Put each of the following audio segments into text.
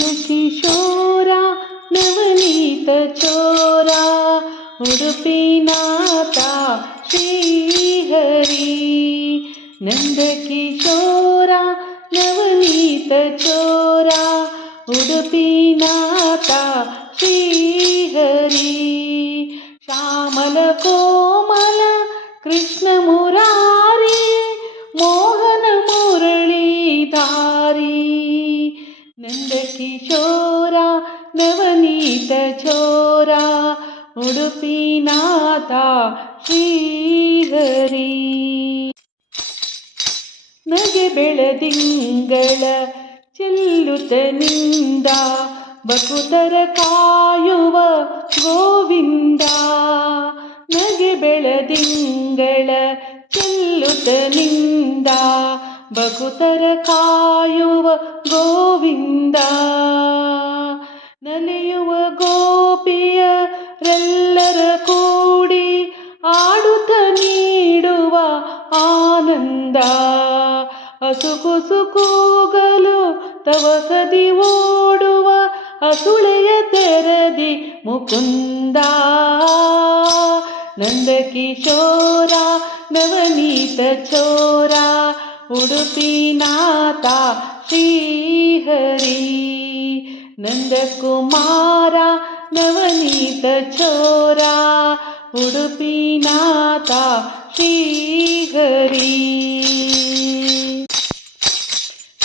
ನಂದಕಿಶೋರ ನವನೀತ ಚೋರ ಉಡುಪಿನಾಥ ಶ್ರೀಹರಿ. ನಂದಕಿಶೋರ ನವನೀತ ಚೋರ ಉಡುಪಿನಾಥ ಶ್ರೀಹರಿ. ಶ್ಯಾಮಲ ಕೋಮಲ ಕೃಷ್ಣ ಮುರಾರಿ ಮೋಹನ ಮುರಳೀಧಾರಿ. ನಂದಕಿಶೋರ ನವನೀತ ಚೋರ ಉಡುಪಿನಾಥ ಶ್ರೀಹರಿ. ನಗೆ ಬೆಳದಿಂಗಳ ಚೆಲ್ಲುತ್ತನಿಂದ ಭಕುತರ ಕಾಯುವ ಗೋವಿಂದ. ನಗೆ ಬೆಳದಿಂಗಳ ಚೆಲ್ಲುತ್ತನಿಂದ ಭಕುತರ ಕಾಯುವ ಗೋವಿಂದ. ನಲಿಯುವ ಗೋಪಿಯರೆಲ್ಲರ ಕೂಡಿ ಆಡುತ್ತ ನೀಡುವ ಆನಂದ. ಅಸುಕುಸು ಕೂಗಲು ತವಕದಿ ಓಡುವ ಅಸುಳೆಯ ತೆರದಿ ಮುಕುಂದ. ನಂದಕಿಶೋರ ನವನೀತ ಚೋರ ಉಡುಪಿನಾಥ ಶ್ರೀಹರಿ. ನಂದಕುಮಾರ ನವನೀತ ಚೋರ ಉಡುಪಿನಾಥ ಶ್ರೀಹರಿ.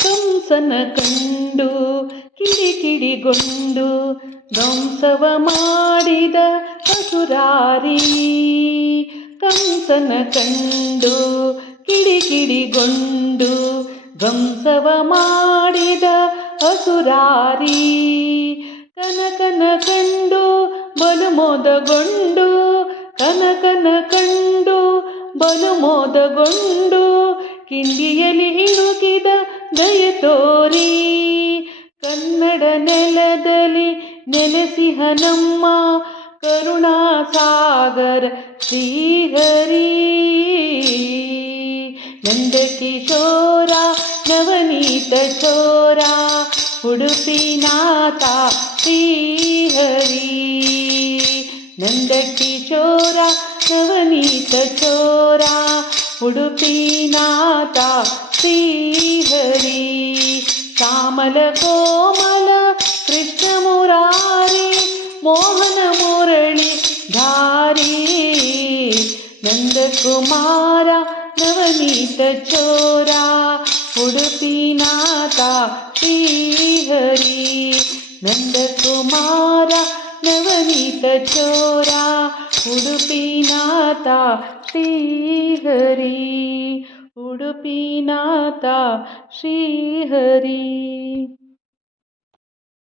ಕಂಸನ ಕಂಡು ಕಿಡಿಕಿಡಿಗೊಂಡು ಧ್ವಂಸವ ಮಾಡಿದ ಅಸುರಾರಿ. ಕಂಸನ ಕಂಡು ಕಿಡಿಕಿಡಿಗೊಂಡು ಧ್ವಂಸವ ಮಾಡಿದ ಅಸುರಾರಿ. ಕನಕನ ಕಂಡು ಬಲು ಮೋದಗೊಂಡು ಕನಕನ ಕಂಡು ಬಲು ಮೋದಗೊಂಡು ಕಿಂಡಿಯಲ್ಲಿ ಇಣುಕಿದ ದಯ ತೋರಿ. ಕನ್ನಡ ನೆಲದಲ್ಲಿ ನೆಲೆಸಿಹ ನಮ್ಮ ಕರುಣಾಸಾಗರ ಶ್ರೀಹರಿ. ನಂದಕಿಶೋರ ನವನೀತ ಚೋರ ಉಡುಪಿನಾಥ ಶ್ರೀಹರಿ. ನಂದಕಿಶೋರ ನವನೀತ ಚೋರ ಉಡುಪಿನಾಥ ಶ್ರೀಹರಿ. ಶ್ಯಾಮಲ ಕೋಮಲ ಕೃಷ್ಣ ಮುರಾರಿ ಮೋಹನ ಮುರಳಿ ಧಾರಿ. ನಂದಕುಮಾರ ನವನೀತ ಚೋರ ಉಡುಪಿನಾಥ ಶ್ರೀಹರಿ. ನಂದಕುಮಾರ ನವನೀತ ಚೋರ ಉಡುಪಿನಾಥ ಶ್ರೀಹರಿ. ಉಡುಪಿನಾಥ ಶ್ರೀಹರಿ.